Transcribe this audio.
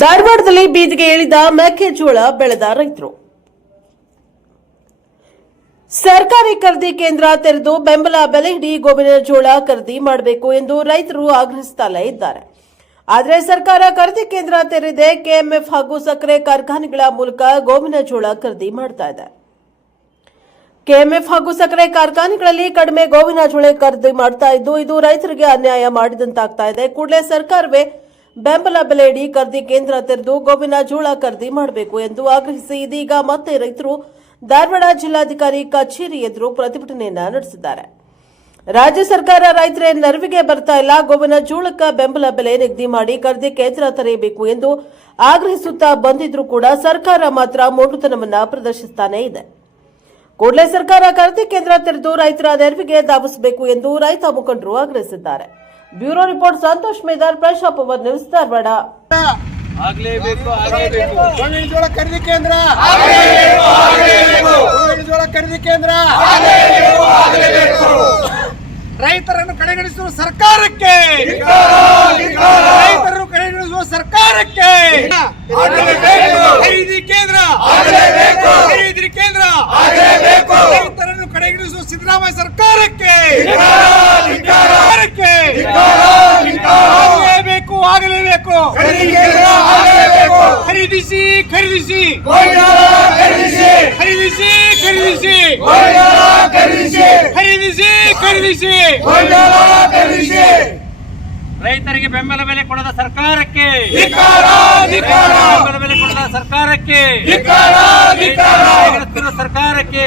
ಧಾರವಾಡದಲ್ಲಿ ಬೀದಿಗೆ ಇಳಿದ ಮೆಕ್ಕೆಜೋಳ ಬೆಳೆದ ರೈತರು. ಸರ್ಕಾರಿ ಖರೀದಿ ಕೇಂದ್ರ ತೆರೆದು ಬೆಂಬಲ ಬೆಲೆ ಇಡಿ ಗೋವಿನ ಜೋಳ ಖರೀದಿ ಮಾಡಬೇಕು ಎಂದು ರೈತರು ಆಗ್ರಹಿಸುತ್ತಲೇ ಇದ್ದಾರೆ. ಆದರೆ ಸರ್ಕಾರ ಖರೀದಿ ಕೇಂದ್ರ ತೆರೆದೇ ಕೆಎಂಎಫ್ ಹಾಗೂ ಸಕ್ಕರೆ ಕಾರ್ಖಾನೆಗಳ ಮೂಲಕ ಗೋವಿನ ಜೋಳ ಖರೀದಿ ಮಾಡ್ತಾ ಇದೆ. ಕೆಎಂಎಫ್ ಹಾಗೂ ಸಕ್ಕರೆ ಕಾರ್ಖಾನೆಗಳಲ್ಲಿ ಕಡಿಮೆ ಗೋವಿನ ಜೋಳ ಖರೀದಿ ಮಾಡ್ತಾ ಇದ್ದು ಇದು ರೈತರಿಗೆ ಅನ್ಯಾಯ ಮಾಡಿದಂತಾಗ್ತಾ ಇದೆ. ಕೂಡಲೇ ಸರ್ಕಾರವೇ ಬೆಂಬಲ ಬೆಲೆ ಇಡಿ ಖರೀದಿ ಕೇಂದ್ರ ತೆರೆದು ಗೋವಿನ ಜೋಳ ಖರೀದಿ ಮಾಡಬೇಕು ಎಂದು ಆಗ್ರಹಿಸಿ ಇದೀಗ ಮತ್ತೆ ರೈತರು ಧಾರವಾಡ ಜಿಲ್ಲಾಧಿಕಾರಿ ಕಚೇರಿ ಎದುರು ಪ್ರತಿಭಟನೆಯನ್ನ ನಡೆಸಿದ್ದಾರೆ. ರಾಜ್ಯ ಸರ್ಕಾರ ರೈತರ ನೆರವಿಗೆ ಬರ್ತಾ ಇಲ್ಲ, ಗೋವಿನ ಜೋಳಕ್ಕೆ ಬೆಂಬಲ ಬೆಲೆ ನಿಗದಿ ಮಾಡಿ ಖರೀದಿ ಕೇಂದ್ರ ತೆರೆಯಬೇಕು ಎಂದು ಆಗ್ರಹಿಸುತ್ತಾ ಬಂದಿದ್ರೂ ಕೂಡ ಸರ್ಕಾರ ಮಾತ್ರ ಮೊಂಡುತನವನ್ನ ಪ್ರದರ್ಶಿಸುತ್ತಾನೇ ಇದೆ. ಕೂಡಲೇ ಸರ್ಕಾರ ಖರೀದಿ ಕೇಂದ್ರ ತೆರೆದು ರೈತರ ನೆರವಿಗೆ ಧಾವಿಸಬೇಕು ಎಂದು ರೈತ ಮುಖಂಡರು ಆಗ್ರಹಿಸಿದ್ದಾರೆ. Bureau report Santosh Medar, fresh power news, Dharwad. ಗೋವಿನ ಜೋಳ ಖರೀದಿ ಕೇಂದ್ರ, ಗೋವಿನ ಜೋಳ ಖರೀದಿ ಕೇಂದ್ರ, ರೈತರನ್ನು ಕಡೆಗಣಿಸುವ ಸರ್ಕಾರಕ್ಕೆ, ರೈತರನ್ನು ಕಡೆಗಣಿಸುವ ಸರ್ಕಾರಕ್ಕೆ ಖರೀದಿ ಕೇಂದ್ರ, ಖರೀದಿ ಕೇಂದ್ರ, ರೈತರನ್ನು ಕಡೆಗಣಿಸುವ ಸಿದ್ದರಾಮಯ್ಯ ಸರ್ಕಾರಕ್ಕೆ ಆಗಲೇಬೇಕು, ಆಗಲೇಬೇಕು. ಖರೀದಿಸಿ ಖರೀದಿಸಿ ಖರೀದಿಸಿ ಖರೀದಿಸಿ ಖರೀದಿಸಿ ಖರೀದಿಸಿ ರೈತರಿಗೆ ಬೆಂಬಲ ಬೆಲೆ ಕೊಡದ ಸರ್ಕಾರಕ್ಕೆ, ಬೆಂಬಲ ಬೆಲೆ ಕೊಡದ ಸರ್ಕಾರಕ್ಕೆ, ಸರ್ಕಾರಕ್ಕೆ